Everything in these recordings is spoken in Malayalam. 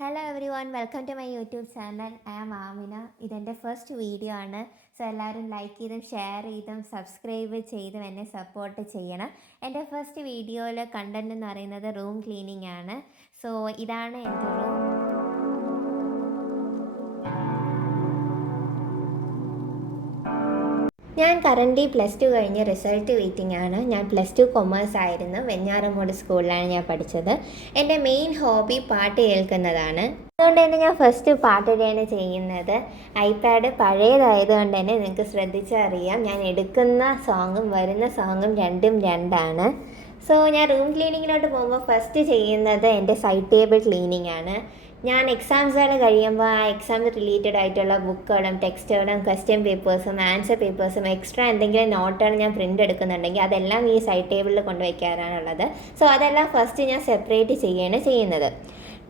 Hello everyone, welcome to my YouTube channel. I am Amina. ഇതെൻ്റെ ഫസ്റ്റ് വീഡിയോ ആണ്. സോ എല്ലാവരും ലൈക്ക് ചെയ്തും ഷെയർ ചെയ്തും സബ്സ്ക്രൈബ് ചെയ്തും എന്നെ സപ്പോർട്ട് ചെയ്യണം. എൻ്റെ ഫസ്റ്റ് വീഡിയോയിൽ കണ്ടൻറ് എന്ന് പറയുന്നത് റൂം ക്ലീനിങ് ആണ്. സോ ഇതാണ് എൻ്റെ റൂം. ഞാൻ കറൻ്റ് +2 കഴിഞ്ഞ് റിസൾട്ട് വെയിറ്റിംഗ് ആണ്. ഞാൻ +2 കൊമേഴ്സ് ആയിരുന്നു. വെഞ്ഞാറമൂട് സ്കൂളിലാണ് ഞാൻ പഠിച്ചത്. എൻ്റെ മെയിൻ ഹോബി പാട്ട് കേൾക്കുന്നതാണ്. അതുകൊണ്ട് തന്നെ ഞാൻ ഫസ്റ്റ് പാട്ടിടുകയാണ് ചെയ്യുന്നത്. ഐപാഡ് പഴയതായതുകൊണ്ട് തന്നെ നിങ്ങൾക്ക് ശ്രദ്ധിച്ചറിയാം, ഞാൻ എടുക്കുന്ന സോങ്ങും വരുന്ന സോങ്ങും രണ്ടും രണ്ടാണ്. സോ ഞാൻ റൂം ക്ലീനിങ്ങിലോട്ട് പോകുമ്പോൾ ഫസ്റ്റ് ചെയ്യുന്നത് എൻ്റെ സൈഡ് ടേബിൾ ക്ലീനിങ് ആണ്. ഞാൻ എക്സാംസുകൾ കഴിയുമ്പോൾ ആ എക്സാം റിലേറ്റഡ് ആയിട്ടുള്ള ബുക്കുകളും ടെക്സ്റ്റുകളും ക്വസ്റ്റ്യൻ പേപ്പേഴ്സും ആൻസർ പേപ്പേഴ്സും എക്സ്ട്രാ എന്തെങ്കിലും നോട്ടുകൾ ഞാൻ പ്രിൻ്റ് എടുക്കുന്നുണ്ടെങ്കിൽ അതെല്ലാം ഈ സൈഡ് ടേബിളിൽ കൊണ്ടുവയ്ക്കാറാണുള്ളത്. സോ അതെല്ലാം ഫസ്റ്റ് ഞാൻ സെപ്പറേറ്റ് ചെയ്യുകയാണ് ചെയ്യുന്നത്.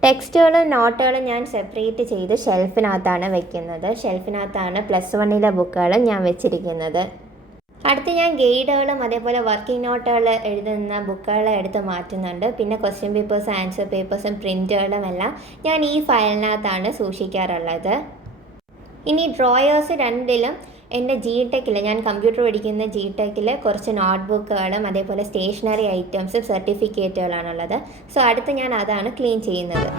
ടെക്സ്റ്റുകളും നോട്ടുകളും ഞാൻ സെപ്പറേറ്റ് ചെയ്ത് ഷെൽഫിനകത്താണ് വെക്കുന്നത്. ഷെൽഫിനകത്താണ് +1 ബുക്കുകളും ഞാൻ വെച്ചിരിക്കുന്നത്. അടുത്ത് ഞാൻ ഗൈഡുകളും അതേപോലെ വർക്കിംഗ് നോട്ടുകൾ എഴുതുന്ന ബുക്കുകൾ എടുത്ത് മാറ്റുന്നുണ്ട്. പിന്നെ ക്വസ്റ്റ്യൻ പേപ്പേഴ്സും ആൻസർ പേപ്പേഴ്സും പ്രിൻ്റുകളും എല്ലാം ഞാൻ ഈ ഫയലിനകത്താണ് സൂക്ഷിക്കാറുള്ളത്. ഇനി ഡ്രോയേഴ്സ് രണ്ടിലും എൻ്റെ ജിടെക്കിൽ, ഞാൻ കമ്പ്യൂട്ടർ പഠിക്കുന്ന ജിടെക്കിൽ കുറച്ച് നോട്ട്ബുക്കുകളും അതേപോലെ സ്റ്റേഷനറി ഐറ്റംസും സർട്ടിഫിക്കറ്റുകളാണുള്ളത്. സോ അടുത്ത് ഞാൻ അതാണ് ക്ലീൻ ചെയ്യുന്നത്.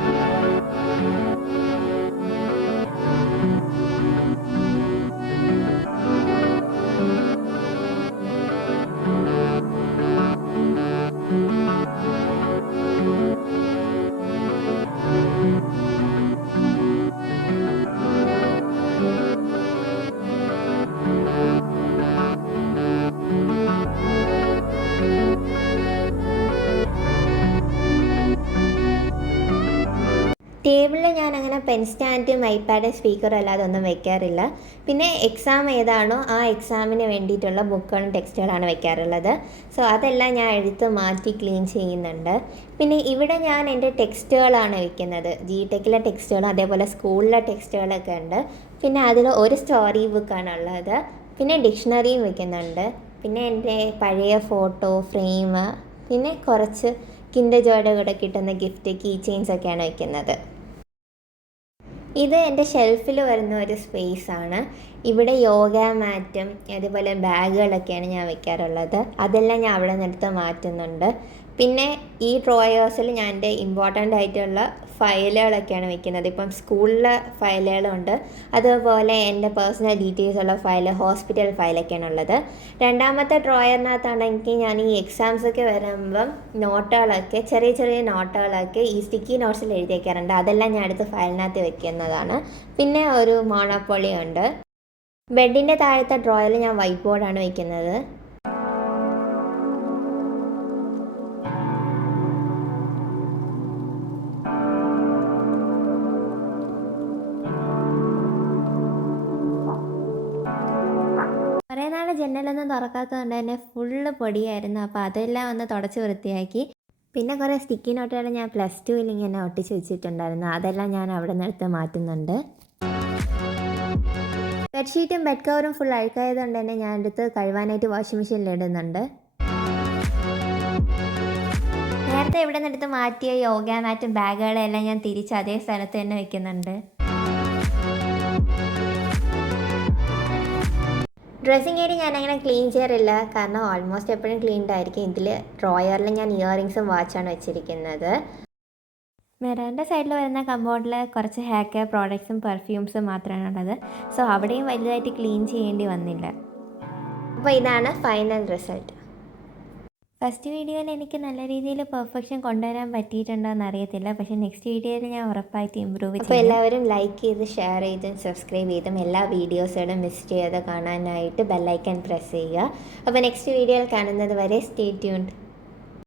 ടേബിളിൽ ഞാൻ അങ്ങനെ പെൻ സ്റ്റാൻഡും ഐപാഡ് സ്പീക്കറും അല്ലാതെ ഒന്നും വെക്കാറില്ല. പിന്നെ എക്സാം ഏതാണോ ആ എക്സാമിന് വേണ്ടിയിട്ടുള്ള ബുക്കുകളും ടെക്സ്റ്റുകളാണ് വെക്കാറുള്ളത്. സോ അതെല്ലാം ഞാൻ എടുത്ത് മാറ്റി ക്ലീൻ ചെയ്യുന്നുണ്ട്. പിന്നെ ഇവിടെ ഞാൻ എൻ്റെ ടെക്സ്റ്റുകളാണ് വെക്കുന്നത്. ജിടെക്കിലെ ടെക്സ്റ്റുകളും അതേപോലെ സ്കൂളിലെ ടെക്സ്റ്റുകളൊക്കെ ഉണ്ട്. പിന്നെ അതിൽ ഒരു സ്റ്റോറി ബുക്കാണുള്ളത്. പിന്നെ ഡിക്ഷണറിയും വെക്കുന്നുണ്ട്. പിന്നെ എൻ്റെ പഴയ ഫോട്ടോ ഫ്രെയിം, പിന്നെ കുറച്ച് കിൻഡർ ജോയുടെ കൂടെ കിട്ടുന്ന ഗിഫ്റ്റ് കീ ചെയിൻസ് ഒക്കെയാണ് വെക്കുന്നത്. ഇത് എൻ്റെ ഷെൽഫിൽ വരുന്ന ഒരു സ്പേസാണ്. ഇവിടെ യോഗ മാറ്റും അതുപോലെ ബാഗുകളൊക്കെയാണ് ഞാൻ വെക്കാറുള്ളത്. അതെല്ലാം ഞാൻ അവിടെ നിന്നെടുത്ത് മാറ്റുന്നുണ്ട്. പിന്നെ ഈ ഡ്രോയേഴ്സിൽ ഞാൻ എൻ്റെ ഇമ്പോർട്ടൻ്റ് ആയിട്ടുള്ള ഫയലുകളൊക്കെയാണ് വെക്കുന്നത്. ഇപ്പം സ്കൂളിലെ ഫയലുകളുണ്ട്, അതുപോലെ എൻ്റെ പേഴ്സണൽ ഡീറ്റെയിൽസ് ഉള്ള ഫയൽ, ഹോസ്പിറ്റൽ ഫയലൊക്കെയാണ് ഉള്ളത്. രണ്ടാമത്തെ ഡ്രോയറിനകത്താണെങ്കിൽ ഞാൻ ഈ എക്സാംസൊക്കെ വരുമ്പം നോട്ടുകളൊക്കെ ചെറിയ ചെറിയ നോട്ടുകളൊക്കെ ഈ സ്റ്റിക്കി നോട്ട്സിൽ എഴുതി വയ്ക്കാറുണ്ട്. അതെല്ലാം ഞാൻ എടുത്ത് ഫയലിനകത്ത് വെക്കുന്നതാണ്. പിന്നെ ഒരു മോണോപ്പൊളി ഉണ്ട്. ബെഡിൻ്റെ താഴത്തെ ഡ്രോയറിൽ ഞാൻ വൈറ്റ് ബോർഡാണ് വയ്ക്കുന്നത്. കുറേ നാൾ ജനലൊന്നും തുറക്കാത്തതുകൊണ്ട് തന്നെ ഫുള്ള് പൊടിയായിരുന്നു. അപ്പോൾ അതെല്ലാം ഒന്ന് തുടച്ച് വൃത്തിയാക്കി. പിന്നെ കുറേ സ്റ്റിക്കി നോട്ടുകൾ ഞാൻ +2 ഇങ്ങനെ ഒട്ടിച്ച് വെച്ചിട്ടുണ്ടായിരുന്നു. അതെല്ലാം ഞാൻ അവിടെ നിന്നെടുത്ത് മാറ്റുന്നുണ്ട്. ബെഡ്ഷീറ്റും ബെഡ് കവറും ഫുൾ അഴുക്കായതുകൊണ്ട് തന്നെ ഞാൻ എടുത്ത് കഴുകാനായിട്ട് വാഷിംഗ് മെഷീനിൽ ഇടുന്നുണ്ട്. നേരത്തെ ഇവിടെ നിന്നെടുത്ത് മാറ്റിയ യോഗ മാറ്റും ബാഗുകളെല്ലാം ഞാൻ തിരിച്ച് അതേ സ്ഥലത്ത് തന്നെ വെക്കുന്നുണ്ട്. ഡ്രസ്സിങ് ഏരിയ ഞാൻ അങ്ങനെ ക്ലീൻ ചെയ്യാറില്ല, കാരണം ഓൾമോസ്റ്റ് എപ്പോഴും ക്ലീൻഡ് ആയിരിക്കും. ഇതിൽ ഡ്രോയറിൽ ഞാൻ ഇയറിങ്സും വാച്ചാണ് വെച്ചിരിക്കുന്നത്. മിററിൻ്റെ സൈഡിൽ വരുന്ന കമ്പോർഡിൽ കുറച്ച് ഹെയർ കെയർ പ്രോഡക്ട്സും പെർഫ്യൂംസും മാത്രമാണുള്ളത്. സോ അവിടെയും വലുതായിട്ട് ക്ലീൻ ചെയ്യേണ്ടി വന്നില്ല. അപ്പോൾ ഇതാണ് ഫൈനൽ റിസൾട്ട്. ഫസ്റ്റ് വീഡിയോയിൽ എനിക്ക് നല്ല രീതിയിൽ പെർഫെക്ഷൻ കൊണ്ടുവരാൻ പറ്റിയിട്ടുണ്ടോ എന്ന് അറിയത്തില്ല, പക്ഷേ നെക്സ്റ്റ് വീഡിയോയിൽ ഞാൻ ഉറപ്പായിട്ട് ഇമ്പ്രൂവ് ചെയ്യും. അപ്പോൾ എല്ലാവരും ലൈക്ക് ചെയ്ത് ഷെയർ ചെയ്തും സബ്സ്ക്രൈബ് ചെയ്തും എല്ലാ വീഡിയോസുകളും മിസ് ചെയ്യാതെ കാണാനായിട്ട് ബെല്ലൈക്കൺ പ്രസ് ചെയ്യുക. അപ്പോൾ നെക്സ്റ്റ് വീഡിയോയിൽ കാണുന്നത് വരെ സ്റ്റേ ട്യൂൺഡ്.